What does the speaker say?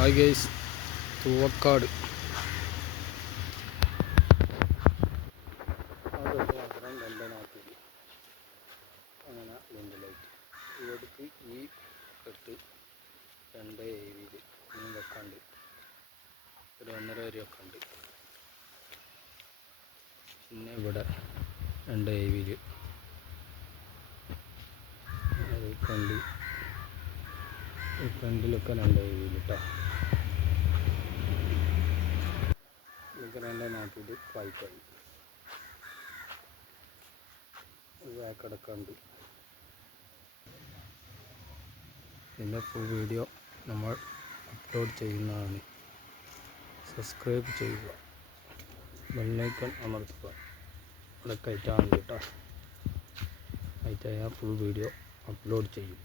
Hi guys, Thoovakkad അങ്ങനെ light ഇവിടേക്ക് ഈ കെട്ട് 2 AV ഇനിയും വെക്കാണ്ട് ഒരു 1.5 വരെ വെക്കാണ്ട്. പിന്നെ ഇവിടെ 2 AV ഫ്രണ്ടിലൊക്കെ 2 AV കേട്ടോ. ഇതൊക്കെ 2.40 പൈപ്പായി ബാക്കടക്കാണ്ട്. ഇതിൻ്റെ ഫുൾ വീഡിയോ നമ്മൾ അപ്ലോഡ് ചെയ്യുന്നതാണ്. സബ്സ്ക്രൈബ് ചെയ്യുക, ബെല്ലൈക്കൺ അമർത്തുക. ഇവിടെ കയറ്റാണ് കേട്ടോ. കയറ്റായാൽ ഫുൾ വീഡിയോ അപ്ലോഡ് ചെയ്യും.